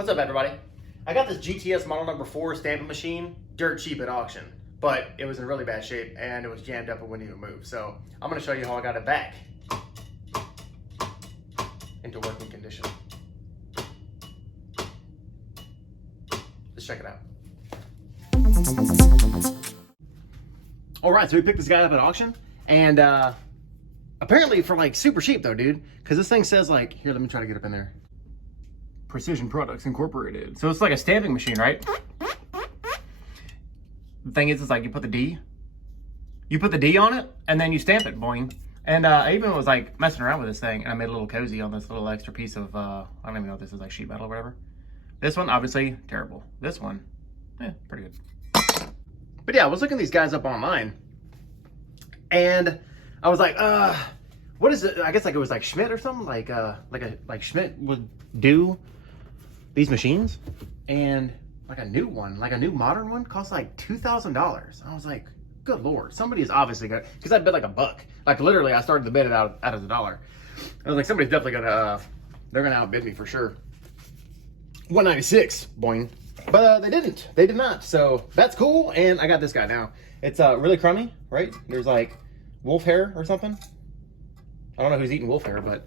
What's up, everybody? I got this GTS model number 4 stamping machine dirt cheap at auction, but it was in really bad shape and it was jammed up and wouldn't even move. So I'm going to show you how I got it back into working condition. Let's check it out. All right, so we picked this guy up at auction, and apparently for like super cheap though, dude, because this thing says like, here, let me try to get up in there. Precision Products Incorporated. So it's like a stamping machine, right? The thing is, it's like you put the D on it, and then you stamp it, boing. And I even was like messing around with this thing, and I made a little cozy on this little extra piece of, I don't even know if this is like sheet metal or whatever. This one, obviously, terrible. This one, pretty good. But yeah, I was looking these guys up online, and I was like, what is it? I guess like it was like Schmidt or something, like Schmidt would do these machines, and like a new one, like a new modern one, costs like $2,000. I was like, good lord, somebody is obviously gonna, because I bid like $1. Like literally, I started the bid out of the $1. I was like, somebody's definitely gonna, they're gonna outbid me for sure. 196, boing. But they didn't. They did not. So that's cool. And I got this guy now. It's really crummy, right? There's like wolf hair or something. I don't know who's eating wolf hair, but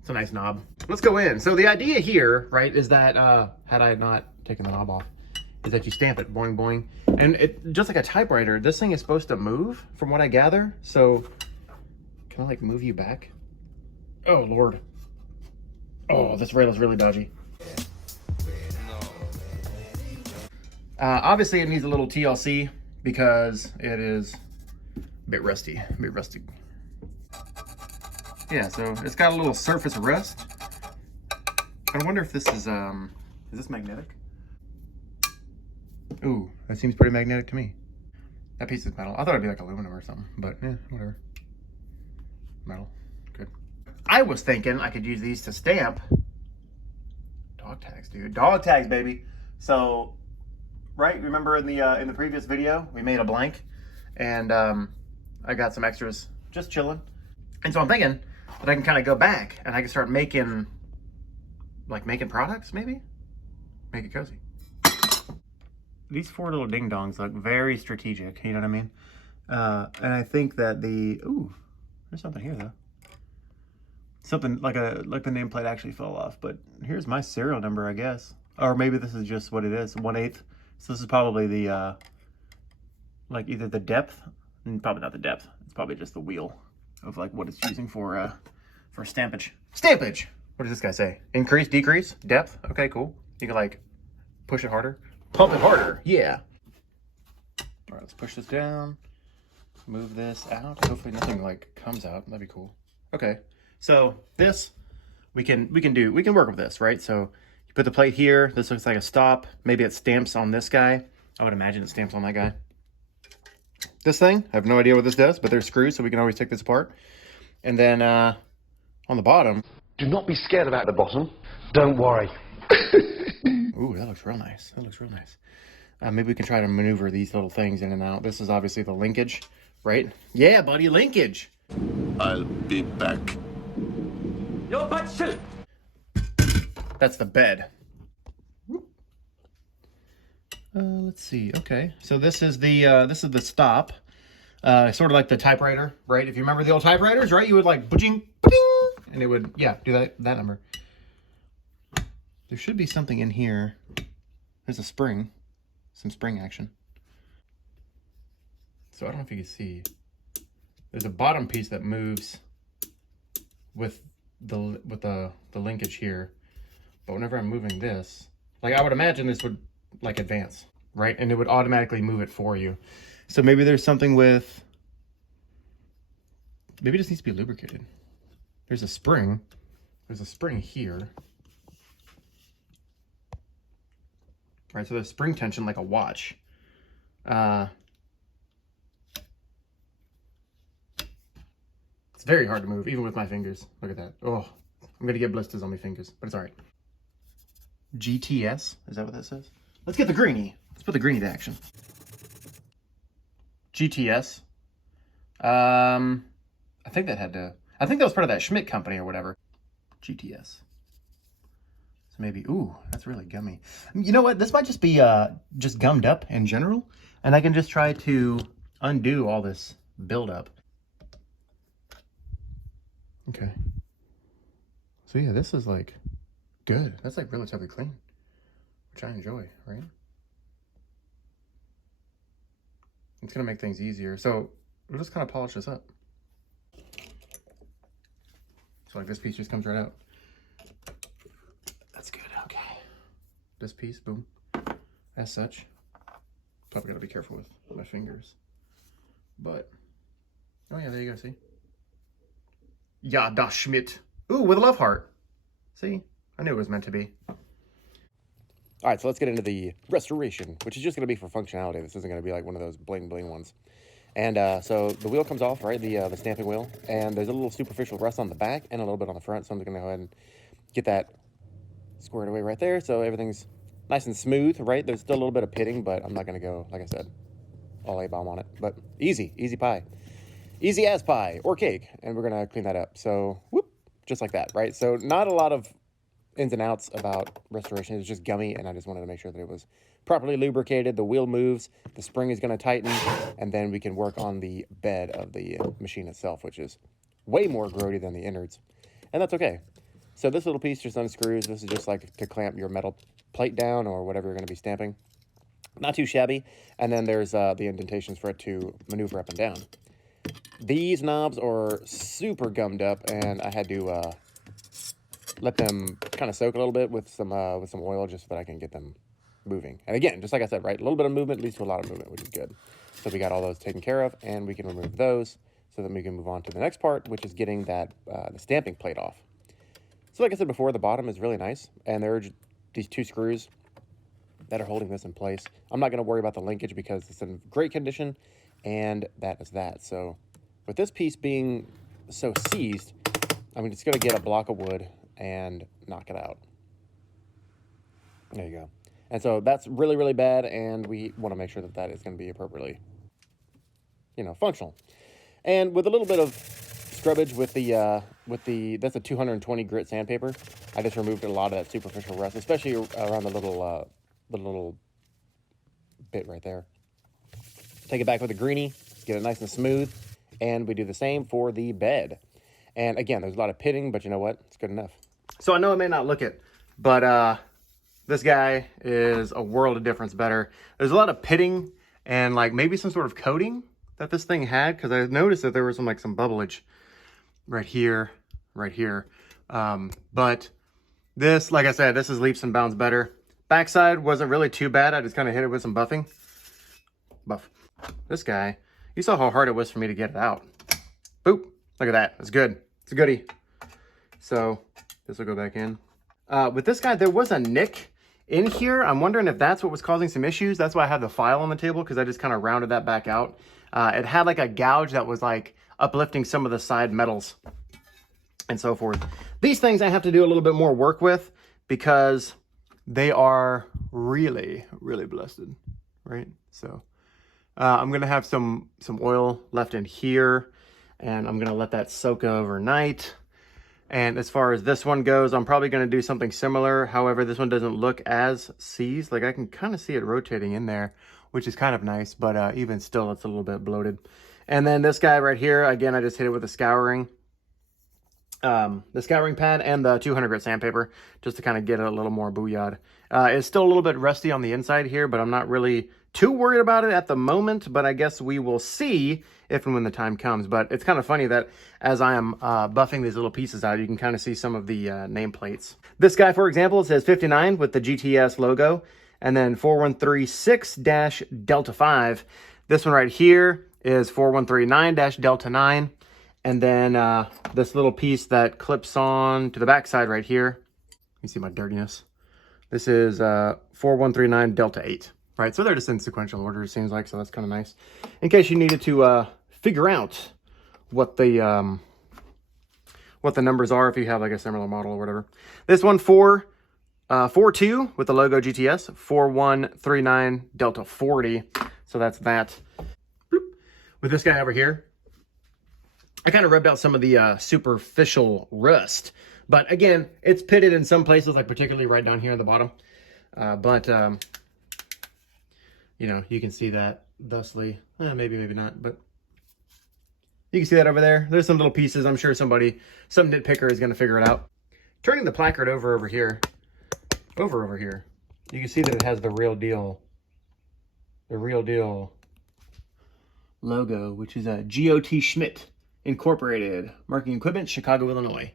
it's a nice knob. Let's go in. So the idea here, right, is that had I not taken the knob off, is that you stamp it, boing, boing. And it just like a typewriter, this thing is supposed to move from what I gather. So can I like move you back? Oh, Lord. Oh, this rail is really dodgy. Obviously, it needs a little TLC because it is a bit rusty, Yeah, so it's got a little surface rust. I wonder if this is this magnetic? Ooh, that seems pretty magnetic to me. That piece is metal. I thought it'd be like aluminum or something, but yeah, whatever. Metal, good. I was thinking I could use these to stamp dog tags, dude. Dog tags, baby. So, right, remember in the previous video, we made a blank, and I got some extras just chilling. And so I'm thinking that I can kind of go back and I can start making products, maybe? Make it cozy. These 4 little ding-dongs look very strategic, you know what I mean? And I think that ooh, there's something here though. Something like the nameplate actually fell off, but here's my serial number, I guess. Or maybe this is just what it is, 1/8. So this is probably the, like either the depth, probably not the depth. It's probably just the wheel of like what it's using for stampage. Stampage! What does this guy say? Increase, decrease, depth? Okay, cool. You can like push it harder, pump it harder. Yeah. All right, let's push this down, move this out. Hopefully nothing like comes out. That'd be cool. Okay, so this, we can work with this, right? So you put the plate here. This looks like a stop. Maybe it stamps on this guy. I would imagine it stamps on that guy. This thing, I have no idea what this does, but there's screws, so we can always take this apart. And then on the bottom. Do not be scared about the bottom. Don't worry. Ooh, that looks real nice. That looks real nice. Maybe we can try to maneuver these little things in and out. This is obviously the linkage, right? Yeah, buddy, linkage. I'll be back. Your butt shoot. That's the bed. Let's see. Okay, so this is the stop. Sort of like the typewriter, right? If you remember the old typewriters, right? You would like bing, bing, and it would, yeah, do that number. There should be something in here. There's a spring, some spring action. So I don't know if you can see. There's a bottom piece that moves with the linkage here. But whenever I'm moving this, like I would imagine this would like advance, right? And it would automatically move it for you. So maybe there's something with, maybe it just needs to be lubricated. There's a spring here. Right, so there's spring tension like a watch. It's very hard to move, even with my fingers. Look at that. Oh, I'm gonna get blisters on my fingers, but it's all right. GTS, is that what that says? Let's get the greenie. Let's put the greenie to action. GTS. I think that was part of that Schmidt company or whatever. GTS. maybe. Ooh, that's really gummy. You know what? This might just be just gummed up in general. And I can just try to undo all this buildup. Okay. So yeah, this is like good. That's like relatively clean, which I enjoy, right? It's gonna make things easier. So we'll just kind of polish this up. So like this piece just comes right out. That's good, okay. This piece, boom. As such. Probably gotta be careful with my fingers. But, oh yeah, there you go, see? Ja, das Schmidt. Ooh, with a love heart. See? I knew it was meant to be. All right, so let's get into the restoration, which is just going to be for functionality. This isn't going to be like one of those bling bling ones. And so the wheel comes off, right, the stamping wheel, and there's a little superficial rust on the back and a little bit on the front, so I'm going to go ahead and get that squared away right there so everything's nice and smooth, right? There's still a little bit of pitting, but I'm not going to go, like I said, all A-bomb on it. But easy pie. Easy as pie or cake, and we're going to clean that up. So, whoop, just like that, right? So not a lot of ins and outs about restoration. It's just gummy, and I just wanted to make sure that it was properly lubricated. The wheel moves, the spring is going to tighten, and then we can work on the bed of the machine itself, which is way more grody than the innards, and that's okay. So this little piece just unscrews. This is just like to clamp your metal plate down or whatever you're going to be stamping. Not too shabby. And then there's the indentations for it to maneuver up and down. These knobs are super gummed up, and I had to let them kind of soak a little bit with some oil just so that I can get them moving. And again, just like I said, right, a little bit of movement leads to a lot of movement, which is good. So we got all those taken care of, and we can remove those so that we can move on to the next part, which is getting that the stamping plate off. So like I said before, the bottom is really nice, and there are these two screws that are holding this in place. I'm not going to worry about the linkage because it's in great condition, and that is that. So with this piece being so seized, I'm just going to get a block of wood and knock it out. There you go. And so that's really, really bad, and we want to make sure that that is going to be appropriately, you know, functional. And with a little bit of scrubbage with the that's a 220 grit sandpaper, I just removed a lot of that superficial rust, especially around the little bit right there. Take it back with a greenie, get it nice and smooth, and we do the same for the bed. And again, there's a lot of pitting, but you know what? It's good enough. So I know it may not look it, but this guy is a world of difference better. There's a lot of pitting and like maybe some sort of coating that this thing had, because I noticed that there was some bubblage right here. But this, like I said, this is leaps and bounds better. Backside wasn't really too bad. I just kind of hit it with some buffing. This guy, you saw how hard it was for me to get it out. Boop. Look at that. It's good. It's a goodie. So this will go back in. With this guy, there was a nick in here. I'm wondering if that's what was causing some issues. That's why I have the file on the table, because I just kind of rounded that back out. It had like a gouge that was like uplifting some of the side metals and so forth. These things I have to do a little bit more work with because they are really, really blasted, right? So I'm going to have some oil left in here, and I'm going to let that soak overnight. And as far as this one goes, I'm probably going to do something similar. However, this one doesn't look as seized. Like I can kind of see it rotating in there, which is kind of nice, but even still, it's a little bit bloated. And then this guy right here, again, I just hit it with a scouring. The scouring pad and the 200 grit sandpaper just to kind of get it a little more booyah'd. It's still a little bit rusty on the inside here, but I'm not really too worried about it at the moment, but I guess we will see if and when the time comes. But it's kind of funny that as I am buffing these little pieces out, you can kind of see some of the nameplates. This guy, for example, says 59 with the GTS logo, and then 4136-Delta 5. This one right here is 4139-Delta 9. And then this little piece that clips on to the back side right here. You see my dirtiness. This is 4139 Delta 8. Right, so they're just in sequential order, it seems like, so that's kind of nice. In case you needed to figure out what the numbers are if you have like a similar model or whatever. This one 42 with the logo GTS, 4139 Delta 40. So that's that. Bloop. With this guy over here, I kind of rubbed out some of the superficial rust, But again, it's pitted in some places, like particularly right down here at the bottom. You know, you can see that thusly. Maybe not, but you can see that over there. There's some little pieces. I'm sure some nitpicker is going to figure it out. Turning the placard over here, you can see that it has the real deal logo, which is a Geo T Schmidt Incorporated Marking Equipment, Chicago, Illinois.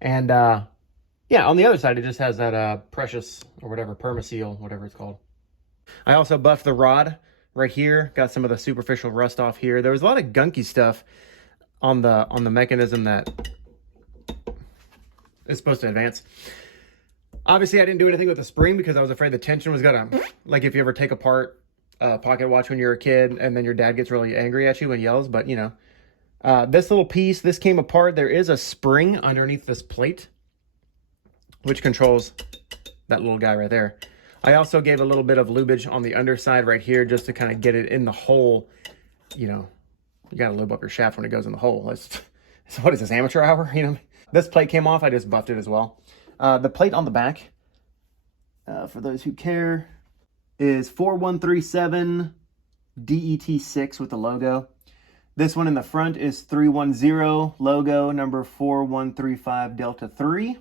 And yeah, on the other side, it just has that precious or whatever, permaseal, whatever it's called. I also buffed the rod right here. Got some of the superficial rust off here. There was a lot of gunky stuff on the mechanism that is supposed to advance. Obviously, I didn't do anything with the spring because I was afraid the tension was gonna, like if you ever take apart a pocket watch when you're a kid and then your dad gets really angry at you and yells, but you know. This little piece, this came apart. There is a spring underneath this plate, which controls that little guy right there. I also gave a little bit of lubage on the underside right here just to kind of get it in the hole. You know, you got to lube up your shaft when it goes in the hole. So what is this, amateur hour? You know, this plate came off. I just buffed it as well. The plate on the back, for those who care, is 4137 DET6 with the logo. This one in the front is 310 logo number 4135 Delta 3.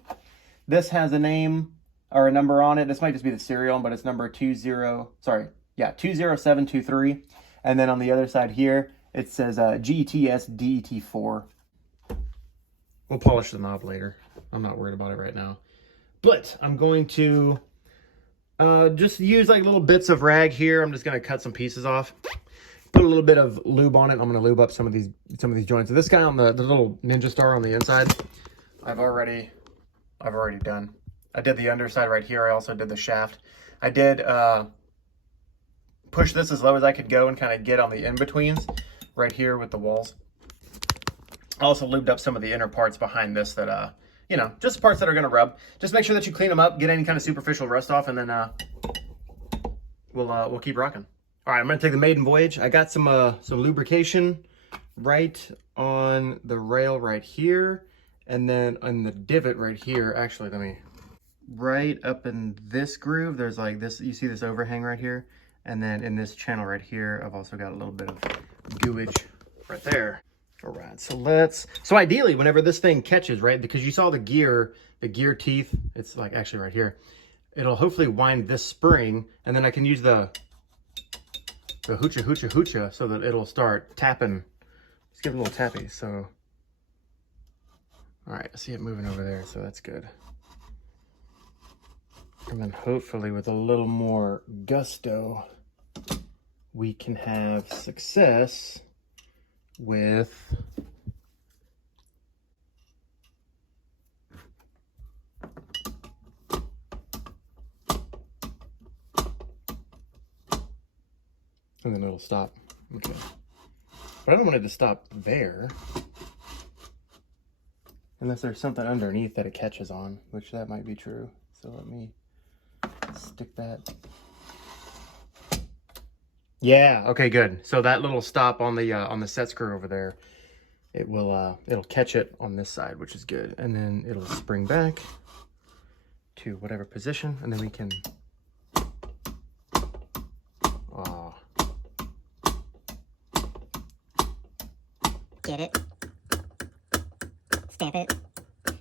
This has a name or a number on it. This might just be the serial, but it's number 20723. And then on the other side here, it says GTS DET4. We'll polish the knob later. I'm not worried about it right now. But I'm going to just use like little bits of rag here. I'm just going to cut some pieces off. Put a little bit of lube on it. I'm going to lube up some of these joints. So this guy on the little ninja star on the inside, I've already done. I did the underside right here. I also did the shaft. I did push this as low as I could go and kind of get on the in-betweens right here with the walls. I also lubed up some of the inner parts behind this that, you know, just parts that are going to rub. Just make sure that you clean them up, get any kind of superficial rust off, and then we'll keep rocking. All right, I'm going to take the maiden voyage. I got some lubrication right on the rail right here, and then on the divot right here. Actually, right up in this groove, there's like this, you see this overhang right here, and then in this channel right here, I've also got a little bit of gooage right there. All right, so ideally, whenever this thing catches, right, because you saw the gear teeth, it's like actually right here, it'll hopefully wind this spring, and then I can use the hoocha so that it'll start tapping. Let's give it a little tappy. So, all right, I see it moving over there, so that's good. And then hopefully with a little more gusto, we can have success with and then it'll stop. Okay. But I don't want it to stop there. Unless there's something underneath that it catches on, which that might be true. So let me stick that. Yeah, okay, good. So that little stop on the set screw over there, it'll catch it on this side, which is good. And then it'll spring back to whatever position, and then we can Get it? Stamp it.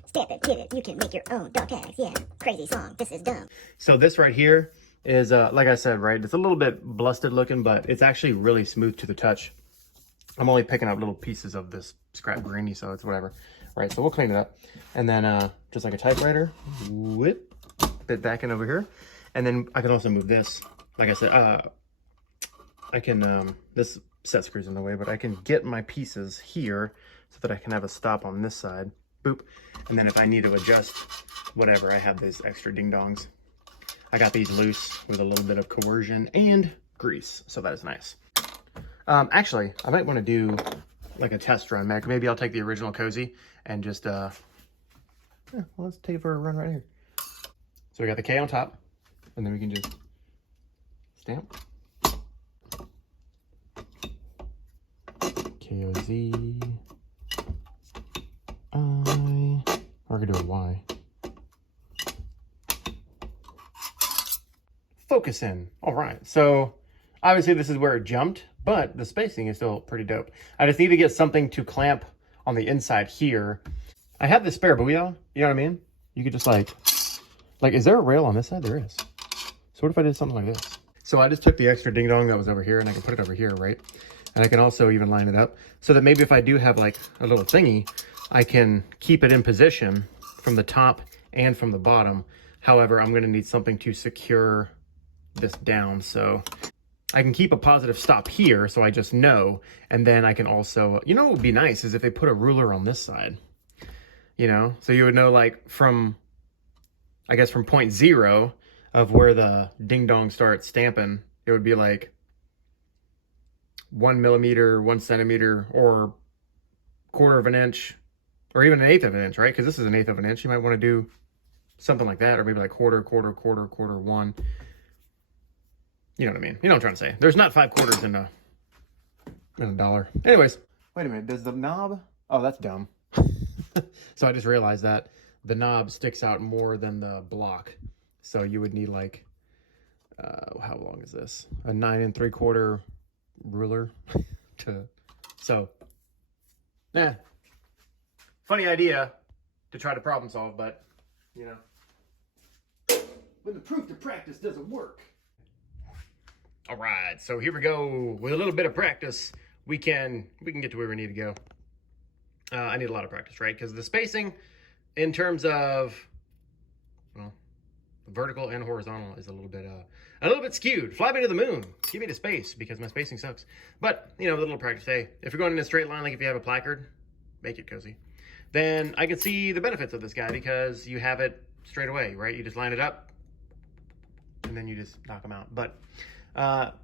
Stamp it, get it. You can make your own dog tags. Yeah, crazy song. This is dumb. So this right here is, like I said, right, it's a little bit blusted looking, but it's actually really smooth to the touch. I'm only picking up little pieces of this scrap greeny, so it's whatever. Right, so we'll clean it up. And then just like a typewriter, whip it back in over here. And then I can also move this. Like I said, I can, this set screws in the way, but I can get my pieces here so that I can have a stop on this side. Boop. And then if I need to adjust whatever, I have these extra ding-dongs. I got these loose with a little bit of coercion and grease, so that is nice. Actually, I might want to do like a test run. Maybe I'll take the original Cozy and just, yeah, well, let's take it for a run right here. So we got the K on top, and then we can just stamp. K-O-Z. I, or I could do a Y. Focus in. All right. So obviously this is where it jumped, but the spacing is still pretty dope. I just need to get something to clamp on the inside here. I have this spare booyah. You know what I mean? You could just like, is there a rail on this side? There is. So what if I did something like this? So I just took the extra ding dong that was over here and I can put it over here, right? And I can also even line it up so that maybe if I do have like a little thingy, I can keep it in position from the top and from the bottom. However, I'm going to need something to secure this down. So I can keep a positive stop here so I just know. And then I can also, you know what would be nice is if they put a ruler on this side, you know? So you would know like from, I guess from point 0 of where the ding dong starts stamping, it would be like 1 millimeter, 1 centimeter, or 1/4 of an inch, or even 1/8 of an inch, right? Because this is 1/8 of an inch. You might want to do something like that, or maybe like quarter, 1. You know what I mean? You know what I'm trying to say. There's not 5 quarters in a dollar. Anyways, wait a minute. Does the knob? Oh, that's dumb. So I just realized that the knob sticks out more than the block. So you would need like, how long is this? A 9 3/4 ruler so yeah, funny idea to try to problem solve, but you know, when the proof to practice doesn't work. All right, so here we go. With a little bit of practice, we can get to where we need to go. I need a lot of practice, right? Because the spacing in terms of, well, vertical and horizontal is a little bit skewed. Fly me to the moon. Give me the space because my spacing sucks. But, you know, with a little practice, hey, if you're going in a straight line, like if you have a placard, make it cozy. Then I can see the benefits of this guy because you have it straight away, right? You just line it up and then you just knock them out. But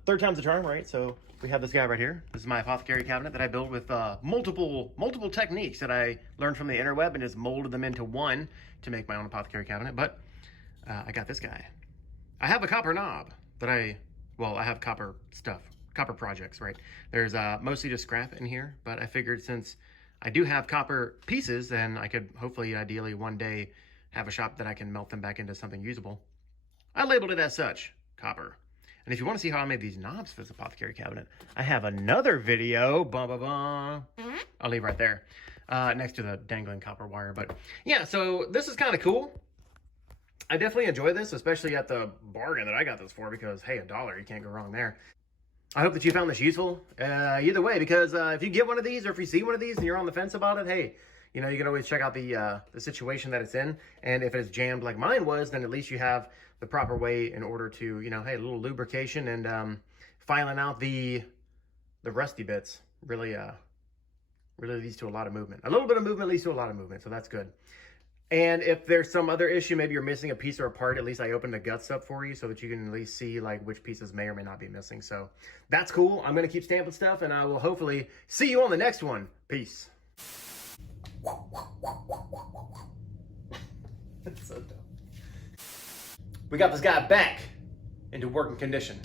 third time's the charm, right? So we have this guy right here. This is my apothecary cabinet that I built with multiple techniques that I learned from the interweb and just molded them into one to make my own apothecary cabinet. But I got this guy. I have a copper knob that I have copper stuff, copper projects, right? There's mostly just scrap in here, but I figured since I do have copper pieces, then I could hopefully, ideally, one day have a shop that I can melt them back into something usable. I labeled it as such, copper. And if you want to see how I made these knobs for this apothecary cabinet, I have another video, I'll leave right there, next to the dangling copper wire. But yeah, so this is kind of cool. I definitely enjoy this, especially at the bargain that I got this for because, hey, $1, you can't go wrong there. I hope that you found this useful either way, because if you get one of these or if you see one of these and you're on the fence about it, hey, you know, you can always check out the situation that it's in. And if it's jammed like mine was, then at least you have the proper way in order to, you know, hey, a little lubrication and filing out the rusty bits really leads to a lot of movement. A little bit of movement leads to a lot of movement, so that's good. And if there's some other issue, maybe you're missing a piece or a part, at least I opened the guts up for you so that you can at least see like which pieces may or may not be missing. So that's cool. I'm going to keep stamping stuff and I will hopefully see you on the next one. Peace. That's so dumb. We got this guy back into working condition.